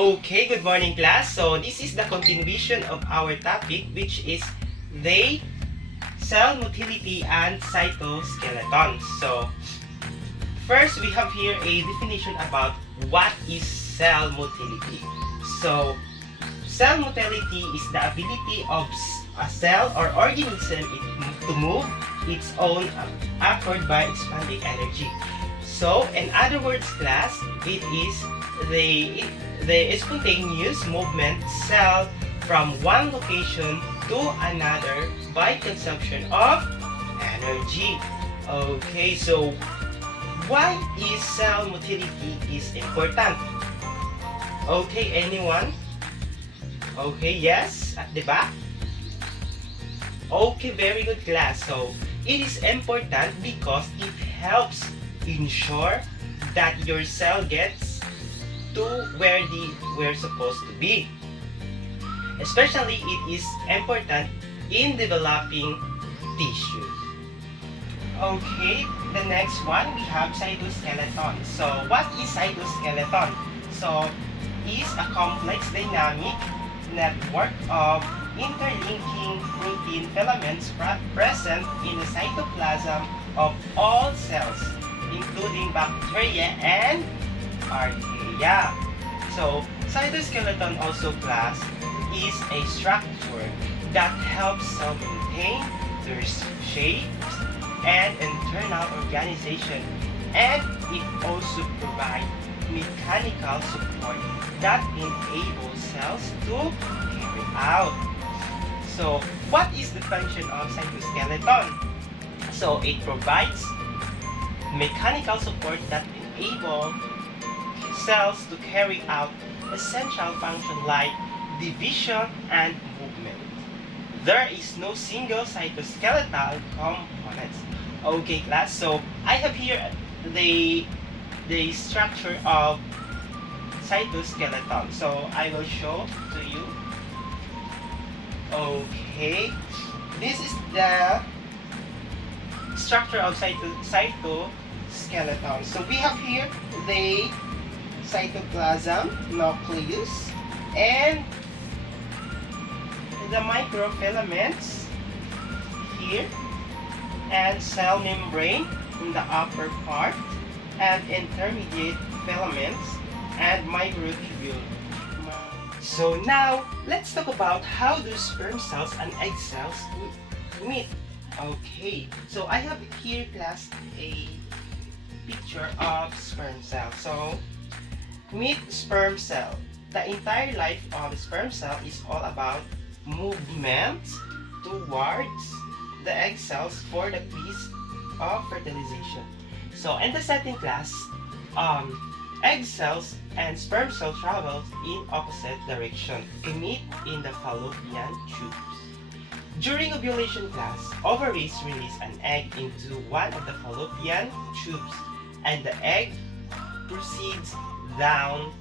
Okay, good morning class. So this is the continuation of our topic, which is the cell motility and cytoskeleton. So first we have here a definition about what is cell motility. So cell motility is the ability of a cell or organism to move its own upward by expanding energy. So in other words class, it is the spontaneous movement cell from one location to another by consumption of energy. Okay, so why is cell motility is important? Okay, anyone? Okay, yes, at the back. Okay, very good class. So it is important because it helps ensure that your cell gets to where we're supposed to be. Especially it is important in developing tissues. Okay, the next one we have cytoskeleton. So what is cytoskeleton? So is a complex dynamic network of interlinking protein filaments present in the cytoplasm of all cells, including bacteria and archaea. So, cytoskeleton also class is a structure that helps cell maintain their shapes and internal organization, and it also provides mechanical support that enables cells to carry out. So, what is the function of cytoskeleton? So, it provides mechanical support that enable cells to carry out essential functions like division and movement. There is no single cytoskeletal components. Okay class, so I have here the structure of cytoskeleton. So I will show to you. Okay, this is the structure of cytoskeleton. So we have here the cytoplasm, nucleus, and the microfilaments here, and cell membrane in the upper part, and intermediate filaments, and microtubule. So now, let's talk about how do sperm cells and egg cells meet. Okay, so I have here class a picture of sperm cell. So meet sperm cell. The entire life of a sperm cell is all about movement towards the egg cells for the piece of fertilization. So in the setting class, egg cells and sperm cell travel in opposite direction to meet in the fallopian tubes. During ovulation class, ovaries release an egg into one of the fallopian tubes, and the egg proceeds down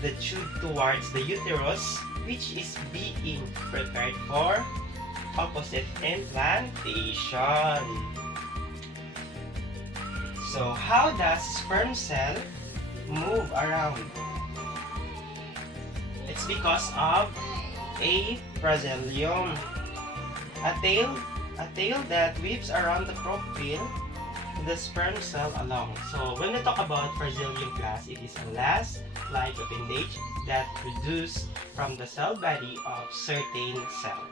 the tube towards the uterus, which is being prepared for opposite implantation. So how does sperm cell move around? It's because of a proselyum, a tail that whips around the profile the sperm cell along. So when we talk about proselyum class, it is a last-like appendage that produced from the cell body of certain cell.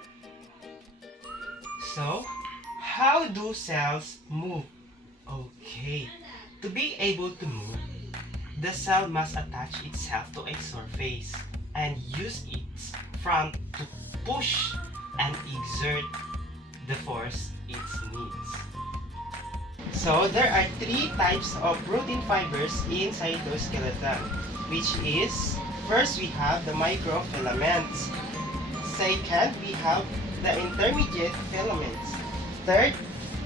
So how do cells move? Okay, to be able to move, the cell must attach itself to a surface and use its front to push and exert the force it needs. So there are three types of protein fibers in cytoskeleton, which is, first we have the microfilaments, second we have the intermediate filaments, third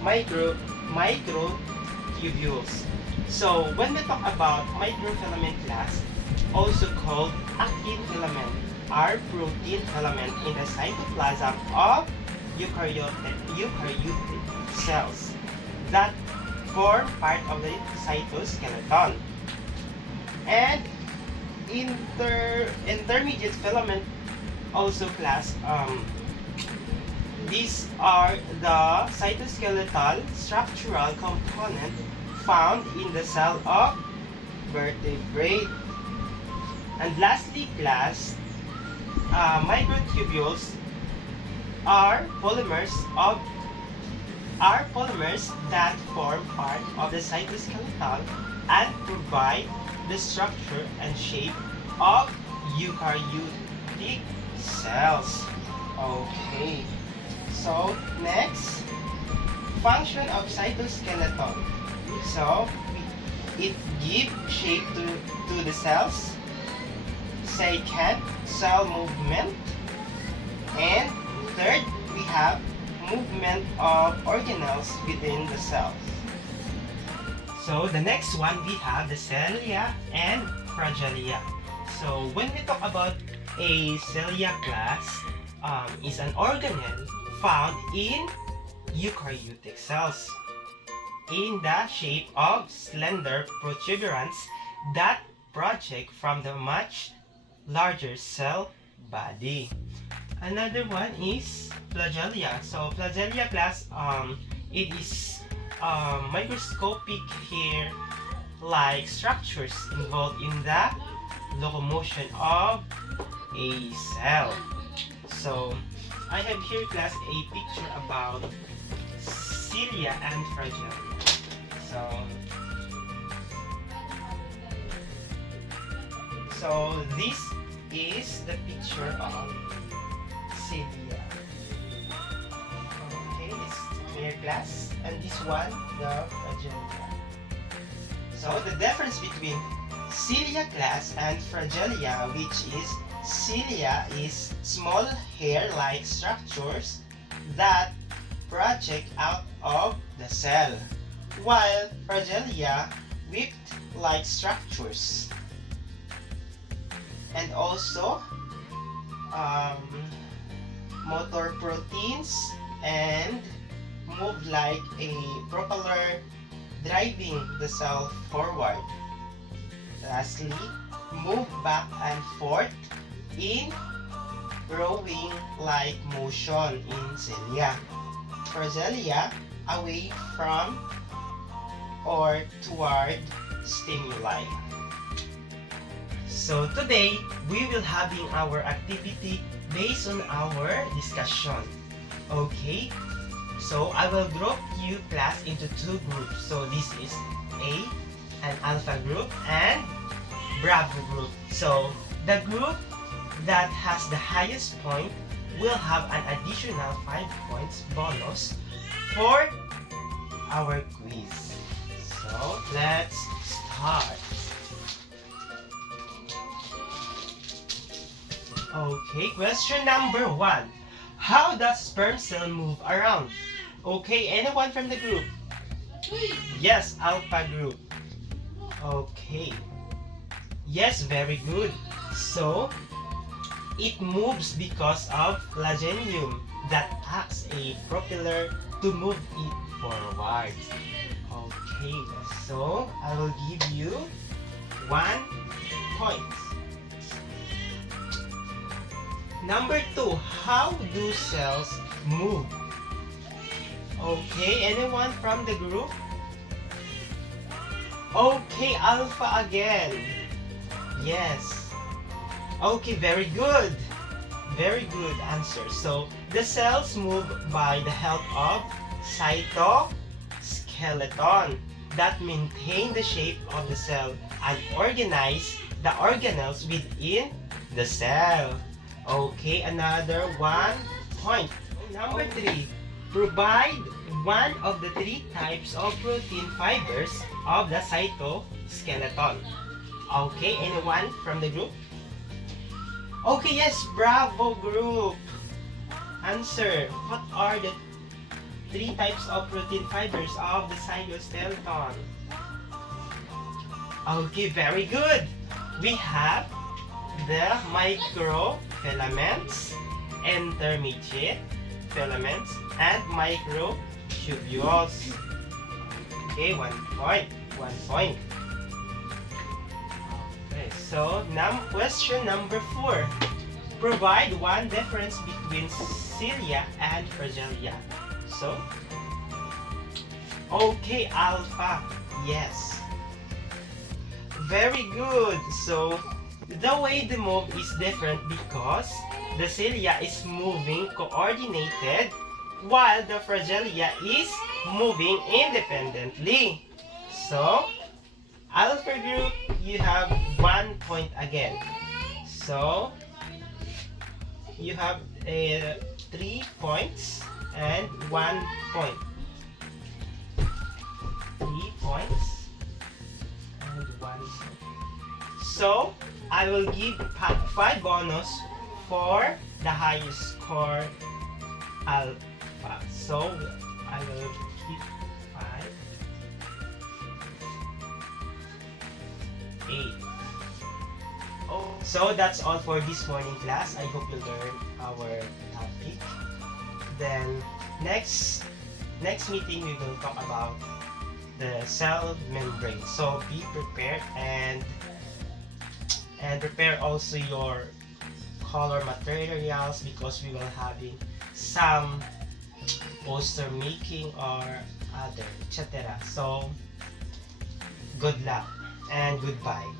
microtubules. So when we talk about microfilament class, also called actin filament, are protein filament in the cytoplasm of eukaryotic cells that form part of the cytoskeleton. And intermediate filament also class, these are the cytoskeletal structural component found in the cell of vertebrate. And lastly class, microtubules are polymers that form part of the cytoskeleton and provide the structure and shape of eukaryotic cells. Okay. So next, function of cytoskeleton. So it gives shape to the cells. Second, cell movement. And third, we have movement of organelles within the cells. So the next one, we have the Cilia and Fragilia. So when we talk about a cilia class, is an organelle found in eukaryotic cells in the shape of slender protuberance that project from the much larger cell body. Another one is Flagellia. So Flagellia class, it is microscopic hair-like structures involved in the locomotion of a cell. So I have here class a picture about Cilia and Fragilia. So this is the picture of Cilia. Okay, it's clear class, and this one the Fragilia. So the difference between Cilia class and Fragilia, which is cilia is small hair-like structures that project out of the cell, while Fragilia whipped-like structures and also motor proteins and move like a propeller driving the cell forward. Lastly, move back and forth in rowing-like motion in cilia. Fragilia away from or toward stimuli. So today, we will having our activity based on our discussion. Okay? So I will group you class into two groups. So this is an alpha group and Bravo group. So the group that has the highest point will have an additional 5 points bonus for our quiz. So let's start. Okay, question number 1. How does sperm cell move around? Okay, anyone from the group? Yes, alpha group. Okay. Yes, very good. So, it moves because of flagellum that acts a propeller to move it forward. Okay, so I will give you 1 point. Number 2, how do cells move? Okay, anyone from the group? Okay, alpha again. Yes. Okay, very good. Very good answer. So, the cells move by the help of cytoskeleton that maintain the shape of the cell and organize the organelles within the cell. Okay, another 1 point. Number 3, provide one of the 3 types of protein fibers of the cytoskeleton. Okay, anyone from the group? Okay, yes, Bravo group. Answer, what are the 3 types of protein fibers of the cytoskeleton? Okay, very good. We have the microfilaments, intermediate filaments, and microtubules. Okay, 1 point. 1 point. Okay, So, question number 4. Provide one difference between Cilia and Fragilia. So, okay, alpha. Yes. Very good. So, the way they move is different because the cilia is moving coordinated while the Fragilia is moving independently. So, alpha group, you have 1 point again. So, you have 3 points and 1 point. 3 points and 1 point. So, I will give 5 bonus for the highest score alpha. So, I will keep 5, 8. Oh, so that's all for this morning class. I hope you learned our topic. Then next meeting we will talk about the cell membrane. So be prepared and prepare also your color materials because we will having some poster making or other etc. So good luck and goodbye.